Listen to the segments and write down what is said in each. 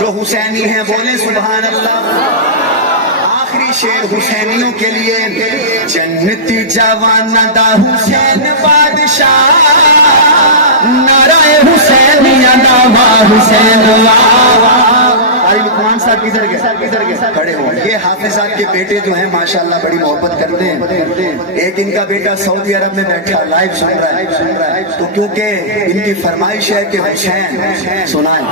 جو حسینی ہیں بولے سبحان اللہ۔ آخری شعر حسینیوں کے لیے، جنتی جوان دا حسین بادشاہ، نعرہ حسین ادا حسین لقمان صاحب کدھر گئے؟ کھڑے ہو۔ یہ حافظات کے بیٹے جو ہیں ماشاءاللہ بڑی محبت کرتے ہیں۔ ایک ان کا بیٹا سعودی عرب میں بیٹھا لائیو سن رہا ہے، تو کیونکہ ان کی فرمائش ہے کہ حسین سنائیں،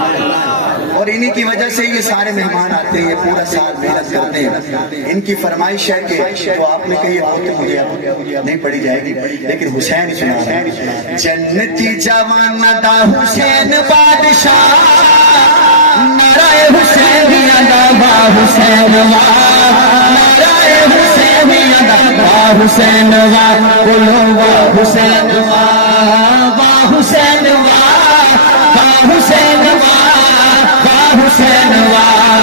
اور انہی کی وجہ سے یہ سارے مہمان آتے ہیں، یہ پورا سال محنت کرتے ہیں۔ ان کی فرمائش ہے کہ جو آپ نے کہی ہے مجھے نہیں پڑھی جائے گی، لیکن حسین سنا رہے ہیں۔ جنتی جوان دا حسین بادشاہ، نعرہ حسین ادا حسین نعرہ حسین ادا حسین بولو واہ حسین واہ حسین واہ حسین واہ حسین واہ۔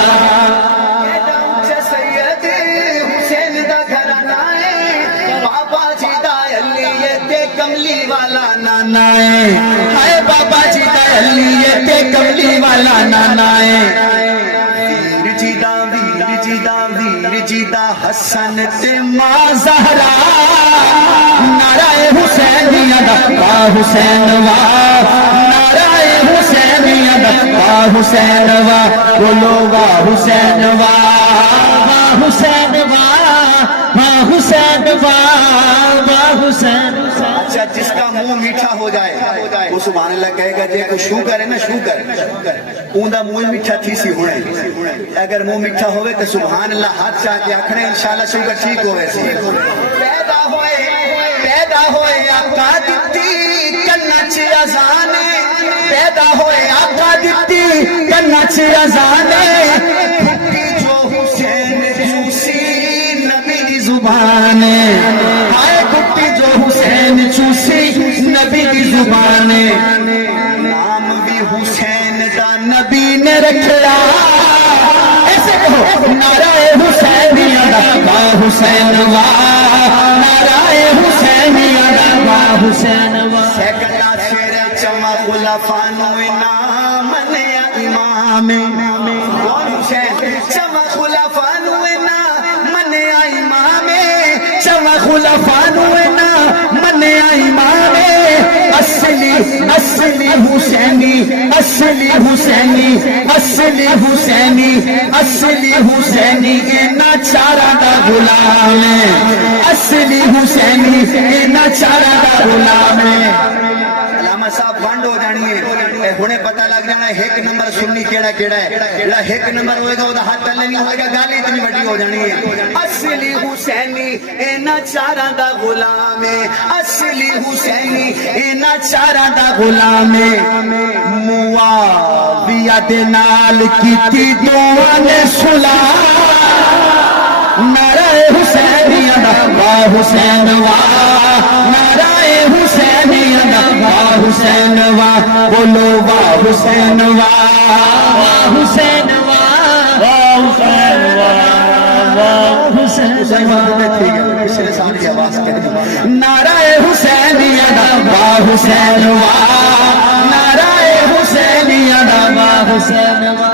سید حسین دا گھرانہ ہے، بابا جی دا علیت کملی والا نانا ہے، ہائے بابا جی دا علیت کملی والا نانا ہے۔ ویر جیدہ حسن تے ماں زہرا، نعرہ حسین ادا حسین واہ، نعرہ حسین ادا حسین واہ، بولو واہ حسین واہ حسین واہ حسین واہ حسین۔ اچھا جس کا منہ میٹھا ہو جائے وہ سبحان اللہ کہے گا، جے کو شوگر ہے نا شوگر، اوندا منہ میٹھا تھی سی ہونے، اگر منہ میٹھا ہوئے تو سبحان اللہ ہاتھ چاہ کے آکھنے انشاءاللہ شوگر ٹھیک ہوئے سی۔ پیدا ہوئے آقا دتی کنا چی ازانے، پیدا ہوئے آقا دتی کنا چی ازانے، پھٹی جو حسین چوسی نبی دی زبانے، ہائے پھٹی جو حسین چوسی نبی دی زبانے۔ نام بھی حسین دا نبی نے رکھیا، ایسے کہو نعرہ حسین ادا حسین واہ، نعرہ حسین ادا حسین واہ۔ سیکڑا شیر چما خلفاء نو انعام منیا امام، حسین چما خلفاء نو انعام منیا امام، چما خلفاء نو انعام منیا امام، اصلی حسینی اصلی حسینی اصلی حسینی اصلی حسینی اینا چارہ دا غلام ہے، اصلی حسینی اینا چارہ دا غلام ہے۔ علامہ صاحب بانڈ ہو جانی ہے، ہنے پتہ لگ جانا ہے ایک نمبر سنی کیڑا کیڑا ہے، جڑا ایک نمبر ہوئے گا وہ ہاتھ تلے نہیں ہوئے گا، گالی اتنی بڑی ہو جانی ہے۔ اصلی حسینی اینا چارہ دا غلام ہے، اصلی حسینی اینا چارہ دا غلام ہے۔ معاویہ دے نال کیتی دعا نے صلح، نعرہ حسین ادا حسین واہ، نعرہ حسین ادا حسین واہ، بولو واہ حسین واہ حسین واہ حسین واہ حسین واہ۔ پچھلے سال کی آواز کریں، نعرہ حسین ادا حسین واہ، نعرہ حسین ادا حسین واہ۔